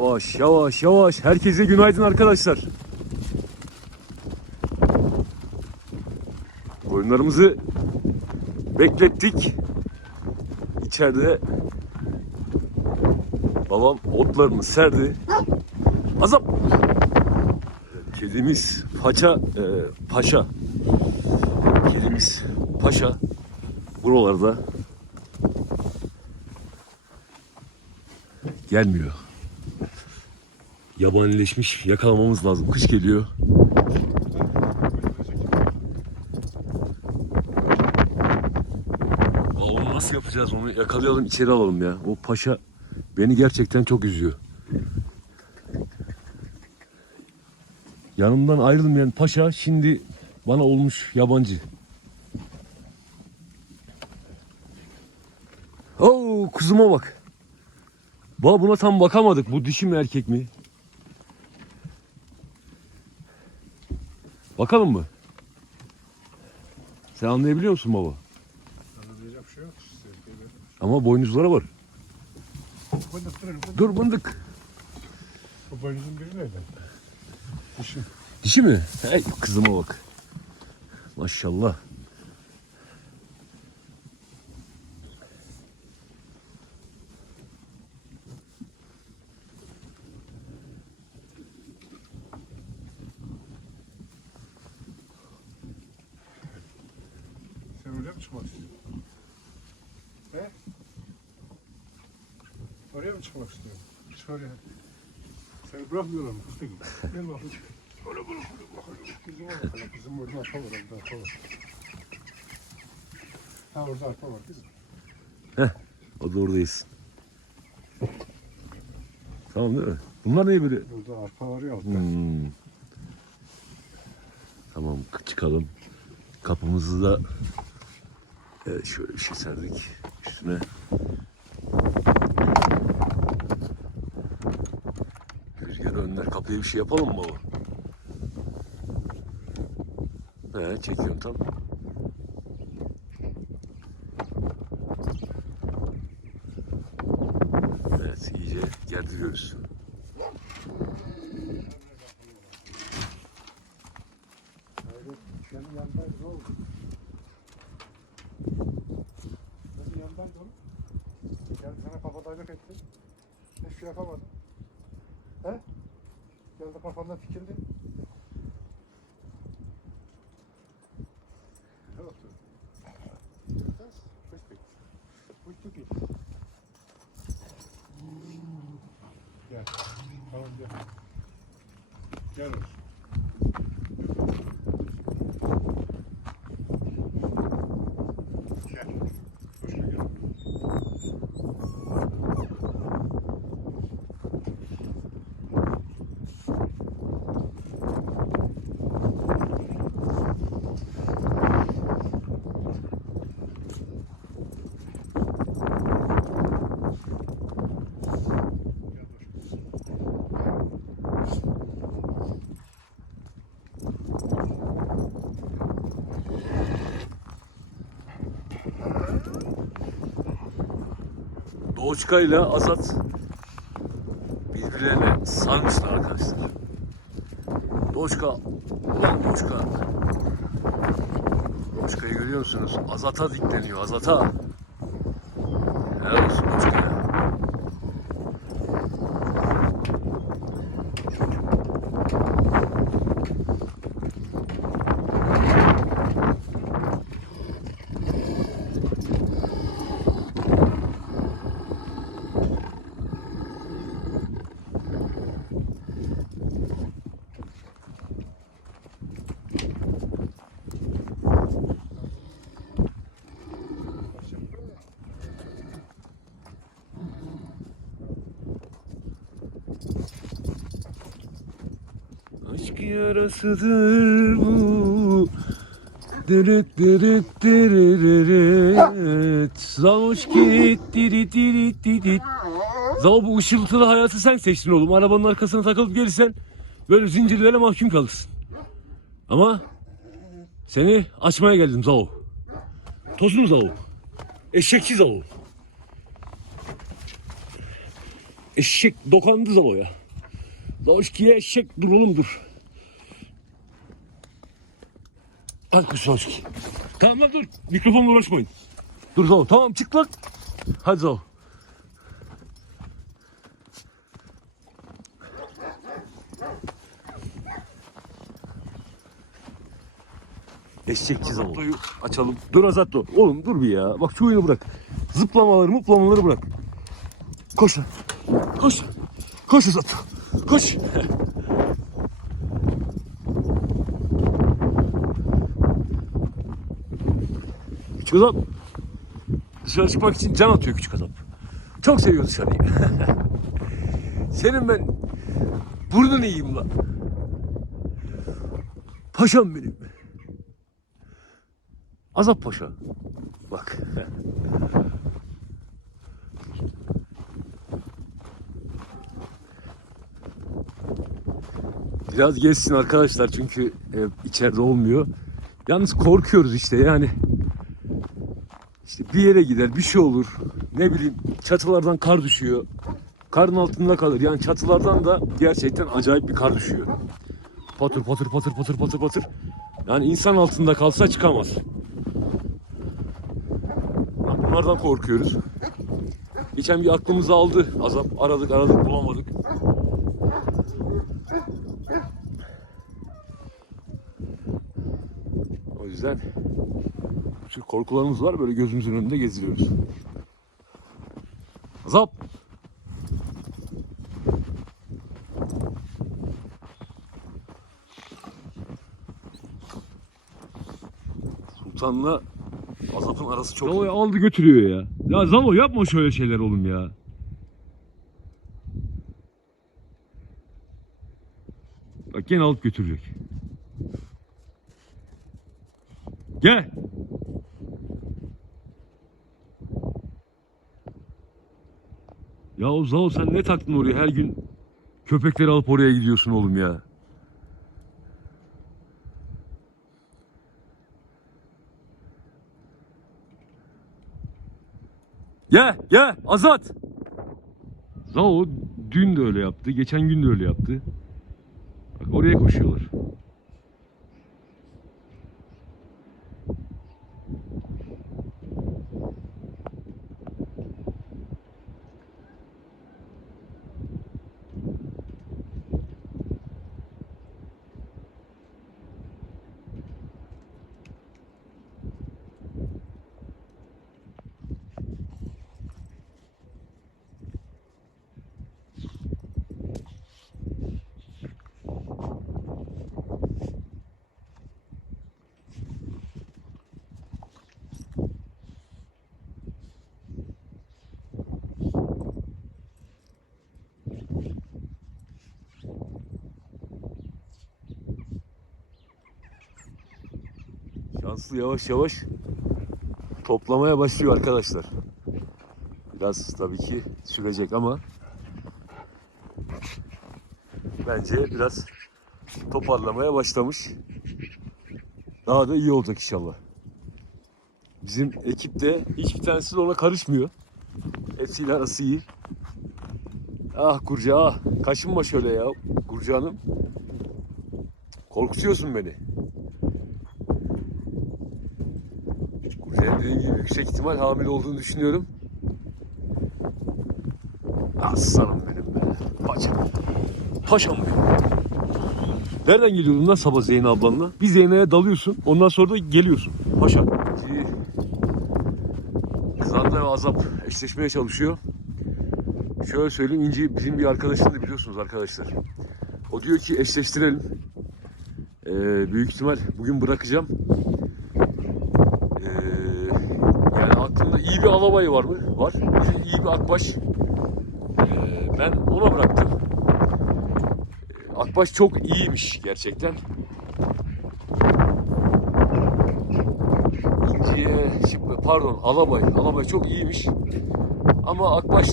Yavaş yavaş yavaş. Herkese günaydın arkadaşlar. Koyunlarımızı beklettik. İçeride babam otlarını serdi. Azap. Kedimiz paça, e, paşa. Kedimiz paşa. Buralarda gelmiyor. Yabanileşmiş yakalamamız lazım. Kış geliyor. Aa, Onu nasıl yapacağız? Onu yakalayalım içeri alalım ya. O paşa beni gerçekten çok üzüyor. Yanımdan ayrılmayan paşa şimdi bana olmuş yabancı. Oo kuzuma bak. Ba buna tam bakamadık. Bu dişi mi erkek mi? Bakalım mı? Sen anlayabiliyor musun baba? Anlayacak bir şey yok. Ama boynuzlara var. Bındık durun. bındık. Dur bındık. Bu boynuzun biri nerede? Dişi. Dişi mi? Hey kızıma bak. Maşallah. Sen oraya mı çıkmak istiyorsun? He? Oraya mı çıkmak istiyorsun? Çık oraya. Seni bırakmıyorlar mı? Gibi. Gel bakalım. Öyle böyle bakalım. Kızıma bakalım. Kızım orada arpa var. Orada arpa var. Ha orada arpa var kızım. O da oradayız. Tamam değil mi? Bunlar ne böyle? Orada arpa var ya altta. Hmm. Tamam çıkalım. Kapımızı da evet, şöyle bir şey serdik üstüne. Kapıya bir şey yapalım mı baba? He çekiyorum tam. Evet iyice gerdiriyoruz. Hayır, senin yanındaydı ne oldu? Senin yanındaydı oğlum. Geldi sana kafadaylık etti. Hiçbir şey yapamadın. He? Geldi kafanda fikirdi. Ne oldu? Das, richtig. Gut, gut, gut. Gel. Tamam gel. Gel olsun. Doğuçka ile Azat birbirlerine sarmışlar arkadaşlar. Doğuçka, ulan Doğuçka. Doğuçka'yı görüyor musunuz? Azat'a dikleniyor, Azat'a. Helal olsun yarasıdır bu. Dırıt dırıt dırırırıt. Zavuş git diri diri diri. Zavu bu ışıltılı hayatı sen seçtin oğlum. Arabanın arkasına takılıp gelirsen böyle zincirlere mahkum kalırsın. Ama seni açmaya geldim Zavu. Tozlu Zavu. Eşekçi Zavu. Eşek dokandı Zalo'ya. Zaloşki'ye eşek dur oğlum dur. Kuş Zaloşki. Tamam lan dur. Mikrofonla uğraşmayın. Dur Zalo. Tamam çık lan. Hadi Zalo. Eşekçi Zalo. Açalım. Dur Azatto. Oğlum dur bir ya. Bak şu oyunu bırak. Zıplamaları muplamaları bırak. Koş lan. Koş. Koş Azatto. Koş. Küçük adam dışarı çıkmak için can atıyor küçük adam. Çok seviyor dışarıyı. Senin ben burnunu yiyeyim lan. Paşam benim. Azap Paşa. Bak. Biraz gezsin arkadaşlar çünkü ev içeride olmuyor. Yalnız korkuyoruz işte yani. İşte bir yere gider bir şey olur. Ne bileyim çatılardan kar düşüyor. Karın altında kalır. Yani çatılardan da gerçekten acayip bir kar düşüyor. Patır patır patır patır patır patır. Yani insan altında kalsa çıkamaz. Bunlardan korkuyoruz. Geçen bir aklımızı aldı azap. Aradık aradık bulamadık. O yüzden bu tür korkularımız var. Böyle gözümüzün önünde gezdiriyoruz. Azap! Sultan'la Azap'ın arası çok... Zalo'yu aldı götürüyor ya. Ya Zalo yapma şöyle şeyler oğlum ya. Bak gene alıp götürecek. Gel. Ya o Zalo sen ne taktın oraya her gün köpekleri alıp oraya gidiyorsun oğlum ya. Gel gel Azat. Zalo dün de öyle yaptı. Geçen gün de öyle yaptı. Bak oraya koşuyorlar. Şanslı yavaş yavaş toplamaya başlıyor arkadaşlar. Biraz tabii ki sürecek ama bence biraz toparlamaya başlamış. Daha da iyi olacak inşallah. Bizim ekipte hiçbir tanesi de ona karışmıyor. Hepsiyle arası iyi. Ah Gurca ah. Kaşınma şöyle ya Gurca Hanım. Korkutuyorsun beni. Kurca'ya dediğim gibi yüksek ihtimal hamile olduğunu düşünüyorum. Aslanım benim be. Paşam. Paşam benim. Nereden geliyordun lan sabah Zeynep ablanla? Bir Zeynep'e dalıyorsun. Ondan sonra da geliyorsun. Paşam. Kızlarla ve Azap eşleşmeye çalışıyor. Şöyle söyleyeyim İnci bizim bir arkadaşını biliyorsunuz arkadaşlar. O diyor ki eşleştirelim. Ee, büyük ihtimal bugün bırakacağım. Ee, yani aklımda iyi bir alabayı var mı? Var. De iyi bir akbaş. Ee, ben ona bıraktım. Ee, Akbaş çok iyiymiş gerçekten. İnciye, şimdi pardon alabay. Alabay çok iyiymiş. Ama akbaş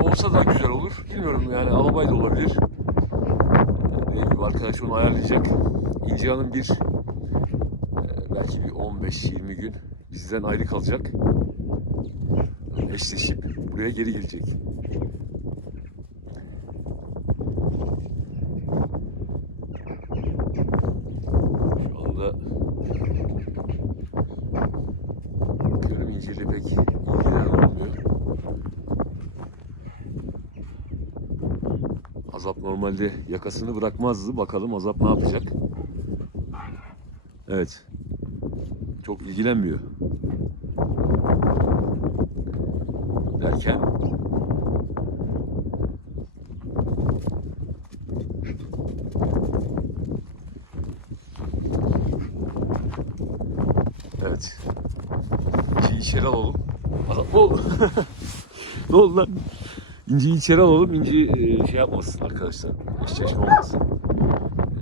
olsa da güzel olur. Bilmiyorum yani alabay da olabilir. Gibi arkadaş onu ayarlayacak. İnci Hanım bir e, belki bir 15-20 gün bizden ayrı kalacak eşleşip buraya geri gelecek. Şu anda görüm incirli pek ilgiler olmuyor. Azap normalde yakasını bırakmazdı. Bakalım Azap ne yapacak. Evet. Çok ilgilenmiyor. İçeri alalım. Adam, ne oldu? lan? İnciyi içeri alalım. İnci e, şey yapmasın arkadaşlar. Eşleşme olmasın.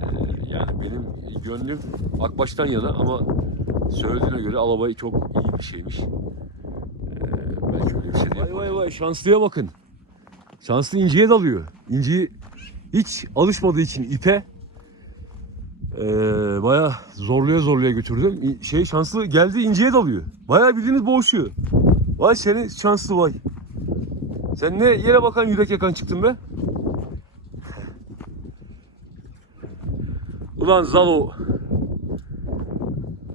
E, yani benim gönlüm Akbaş'tan yana ama söylediğine göre Alabay çok iyi bir şeymiş. E, belki öyle bir şey değil. Vay vay vay şanslıya bakın. Şanslı inciye dalıyor. İnciyi hiç alışmadığı için ipe ee, bayağı zorluya zorluya götürdüm. Şey şanslı geldi inceye dalıyor. Bayağı bildiğiniz boğuşuyor. Vay seni şanslı vay. Sen ne yere bakan yürek yakan çıktın be? Ulan Zalo.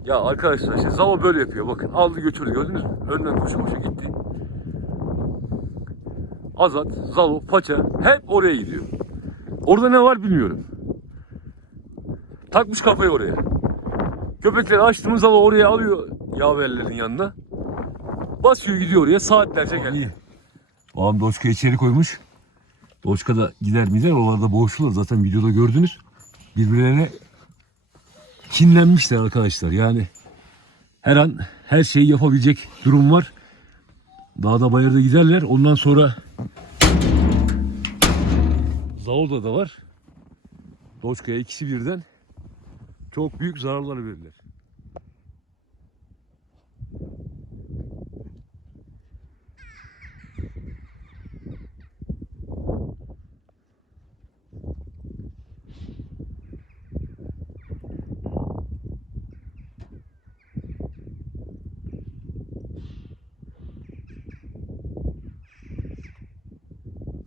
Ya arkadaşlar işte Zalo böyle yapıyor. Bakın aldı götürdü gördünüz mü? Önden koşu koşu gitti. Azat, Zalo, Paça hep oraya gidiyor. Orada ne var bilmiyorum. Takmış kafayı oraya. Köpekleri açtığımız zaman oraya alıyor yaverlerin yanına. Basıyor gidiyor oraya saatlerce geliyor. Babam Doçka içeri koymuş. Doçka da gider mi gider oralarda boğuşurlar zaten videoda gördünüz. Birbirlerine kinlenmişler arkadaşlar yani. Her an her şeyi yapabilecek durum var. Dağda bayırda giderler ondan sonra Zaol'da da var. Doçka'ya ikisi birden çok büyük zararlar verirler.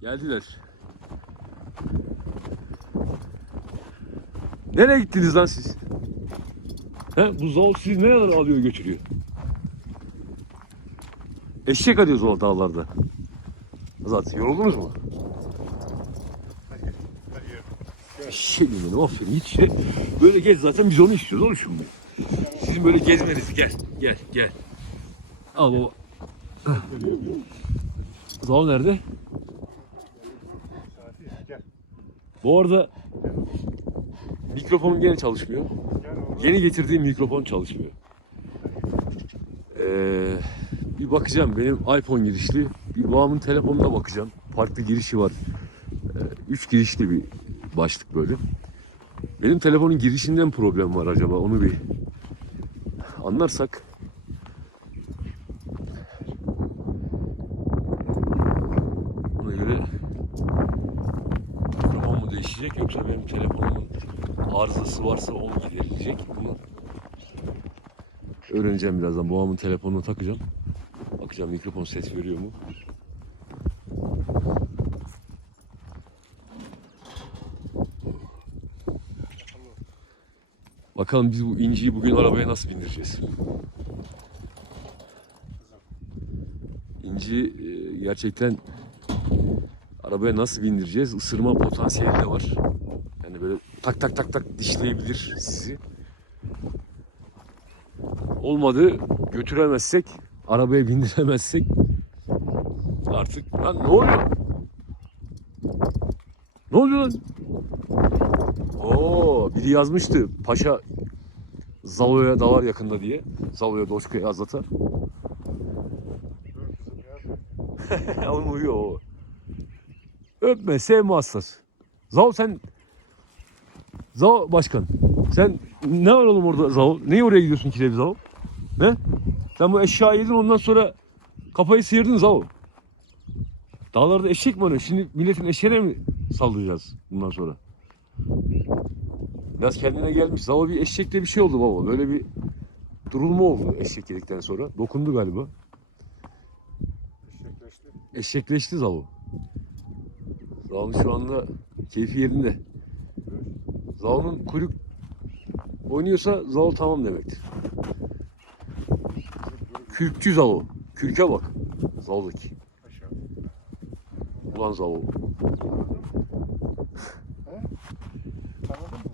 Geldiler. Nereye gittiniz lan siz? He, bu zavul sizi nerelere alıyor götürüyor? Eşek arıyoruz o dağlarda. Zaten yoruldunuz mu? Şey benim aferin hiç işte böyle gez zaten biz onu istiyoruz oğlum şimdi. Sizin böyle gezmeniz gel gel gel. Al baba. Zavul nerede? Bu arada mikrofonum gene çalışmıyor. Yeni getirdiğim mikrofon çalışmıyor. Ee, bir bakacağım benim iPhone girişli. Bir babamın telefonuna bakacağım. Farklı girişi var. Ee, üç girişli bir başlık böyle. Benim telefonun girişinden problem var acaba onu bir anlarsak. Ona göre mikrofon mu değişecek yoksa benim telefonumun arızası varsa o giderilecek? Bunu öğreneceğim birazdan. Babamın telefonuna takacağım. Bakacağım mikrofon ses veriyor mu? Bakalım biz bu inciyi bugün arabaya nasıl bindireceğiz? İnci e, gerçekten arabaya nasıl bindireceğiz? Isırma potansiyeli de var. Tak tak tak tak dişleyebilir sizi. Olmadı götüremezsek, arabaya bindiremezsek artık lan ne oluyor? Ne oluyor lan? Oo, biri yazmıştı Paşa Zalo'ya dalar yakında diye. Zalo'ya Doçka'ya azlatar. Onun uyuyor o. Öpme, sevme hassas. Zao sen... Zao başkan. Sen ne var oğlum orada Zao? Niye oraya gidiyorsun ki Zao? Ne? Sen bu eşya yedin ondan sonra kafayı sıyırdın Zao. Dağlarda eşek mi arıyor? Şimdi milletin eşeğine mi saldıracağız bundan sonra? Biraz kendine gelmiş. Zao bir eşekte bir şey oldu baba. Böyle bir durulma oldu eşek yedikten sonra. Dokundu galiba. Eşekleşti. Eşekleşti Zalo. Zalo şu anda keyfi yerinde. Zalo'nun kuyruk oynuyorsa Zalo tamam demektir. Kürkçü Zalo. Kürke bak. Aşağı. Ulan mı?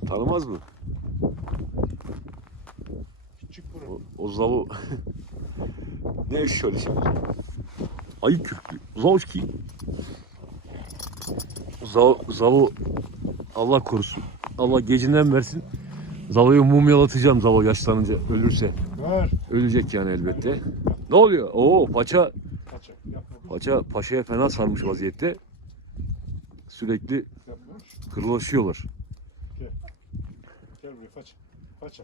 Tanımaz mı? O, o zavu ne şöyle şimdi? Ayı kürklü. Zavuşki. Zav, zavu Allah korusun. Allah gecinden versin. Zavu'yu mumyalatacağım Zavu yaşlanınca ölürse. Ver. Ölecek yani elbette. Ne oluyor? Oo paça Kaçak. Yapma. paça paşaya fena sarmış vaziyette. Sürekli kırılaşıyorlar. Gel buraya paça. Paça.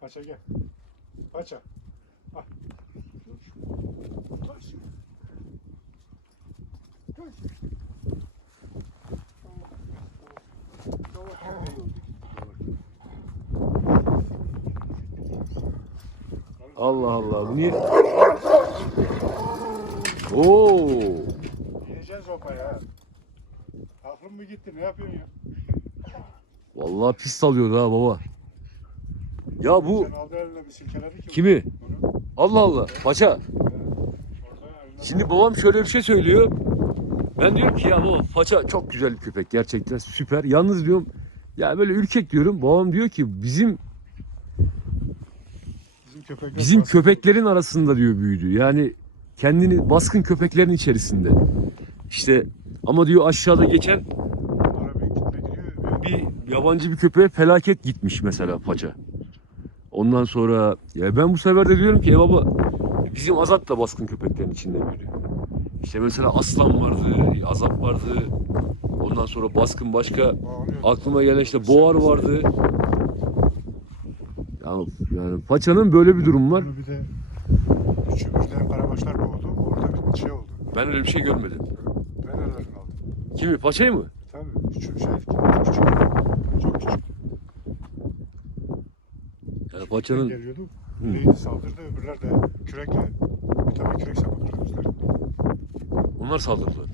Paça gel. Paça. Al. Paça. Paça. Allah Allah bu niye? Oo. Yiyeceğiz sopayı ha. Aklım mı gitti? Ne yapıyorsun ya? Vallahi pis salıyordu ha baba. Ya bu Sen aldı eline bir silkeledi ki. kimi? Bunu. Allah Allah. Eline Şimdi babam şöyle bir şey söylüyor. Ben diyorum ki ya baba paça çok güzel bir köpek gerçekten süper. Yalnız diyorum ya böyle ürkek diyorum. Babam diyor ki bizim Bizim köpekler bizim köpeklerin arasında diyor büyüdü. Yani kendini baskın köpeklerin içerisinde. İşte ama diyor aşağıda geçen bir yabancı bir köpeğe felaket gitmiş mesela paça. Ondan sonra ya ben bu sefer de diyorum ki "E baba bizim Azat da baskın köpeklerin içinde büyüdü. İşte mesela aslan vardı, azap vardı. Ondan sonra baskın başka aklıma gelen işte boğar vardı. Yani, yani paçanın böyle bir durum var. Bir de üçü birden karabaşlar boğdu. Orada bir şey oldu. Ben öyle bir şey görmedim. Ben ellerini aldım. Kimi? Paçayı mı? Tabii üçü şey küçük. Çok küçük. Yani paçanın Geliyordu. Bireydi saldırdı. Öbürler de kürekle. Bir tane kürek üstlerine. Onlar saldırdılar.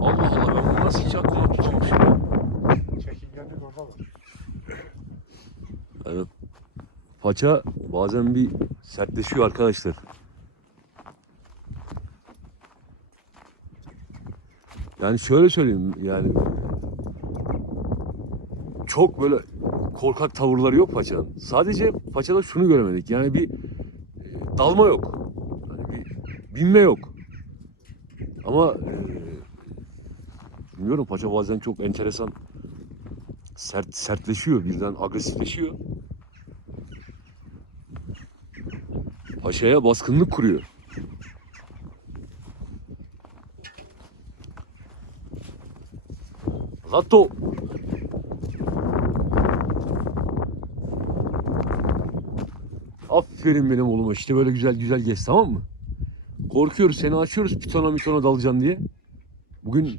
Allah Allah ben bunu nasıl hiç aklıma tutmamışım ya. Çekingen orada var. Yani paça bazen bir sertleşiyor arkadaşlar. Yani şöyle söyleyeyim yani çok böyle korkak tavırları yok paçanın. Sadece paçada şunu göremedik. Yani bir e, dalma yok. Yani bir binme yok. Ama e, bilmiyorum paça bazen çok enteresan sert sertleşiyor birden agresifleşiyor. Paşa'ya baskınlık kuruyor. Zato. Aferin benim oğluma işte böyle güzel güzel gez tamam mı? Korkuyoruz seni açıyoruz pitona mitona dalacaksın diye. Bugün eee,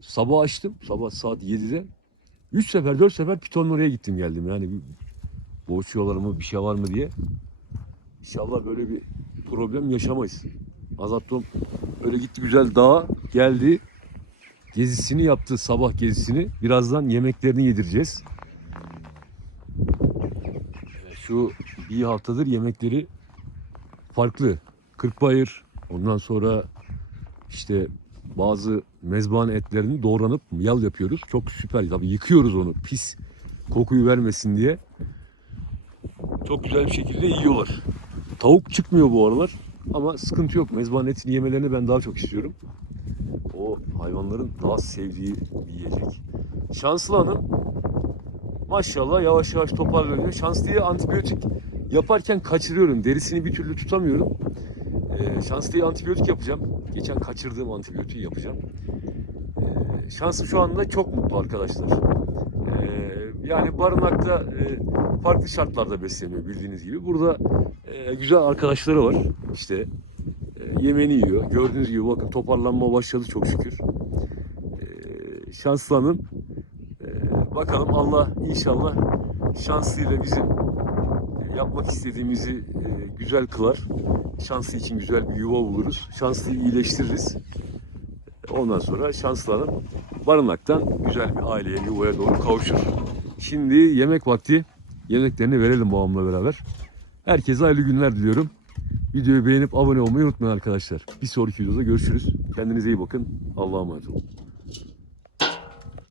sabah açtım sabah saat 7'de. 3 sefer 4 sefer pitonun oraya gittim geldim yani bir boğuşuyorlar mı bir şey var mı diye. İnşallah böyle bir problem yaşamayız. Azattom öyle gitti güzel dağa geldi. Gezisini yaptı sabah gezisini. Birazdan yemeklerini yedireceğiz. Şu bir haftadır yemekleri farklı. Kırkbayır, ondan sonra işte bazı mezbahane etlerini doğranıp yal yapıyoruz. Çok süper. Tabii yıkıyoruz onu pis kokuyu vermesin diye. Çok güzel bir şekilde yiyorlar. Tavuk çıkmıyor bu aralar ama sıkıntı yok. Mezbahane etini yemelerini ben daha çok istiyorum. O hayvanların daha sevdiği bir yiyecek. Şanslı Hanım maşallah yavaş yavaş toparlanıyor. Şanslı'ya antibiyotik yaparken kaçırıyorum. Derisini bir türlü tutamıyorum. Ee, Şanslı'ya antibiyotik yapacağım. Geçen kaçırdığım antibiyotiği yapacağım. Ee, Şanslı şu anda çok mutlu arkadaşlar. Ee, yani barınakta e, farklı şartlarda besleniyor bildiğiniz gibi. Burada e, güzel arkadaşları var. İşte e, yemeğini yiyor. Gördüğünüz gibi bakın toparlanma başladı çok şükür. E, Şanslı Hanım. E, bakalım Allah inşallah şansıyla bizim yapmak istediğimizi e, güzel kılar. Şanslı için güzel bir yuva buluruz. Şanslıyı iyileştiririz. Ondan sonra Şanslı Hanım barınaktan güzel bir aileye, yuvaya doğru kavuşur. Şimdi yemek vakti. Yemeklerini verelim babamla beraber. Herkese hayırlı günler diliyorum. Videoyu beğenip abone olmayı unutmayın arkadaşlar. Bir sonraki videoda görüşürüz. Kendinize iyi bakın. Allah'a emanet olun.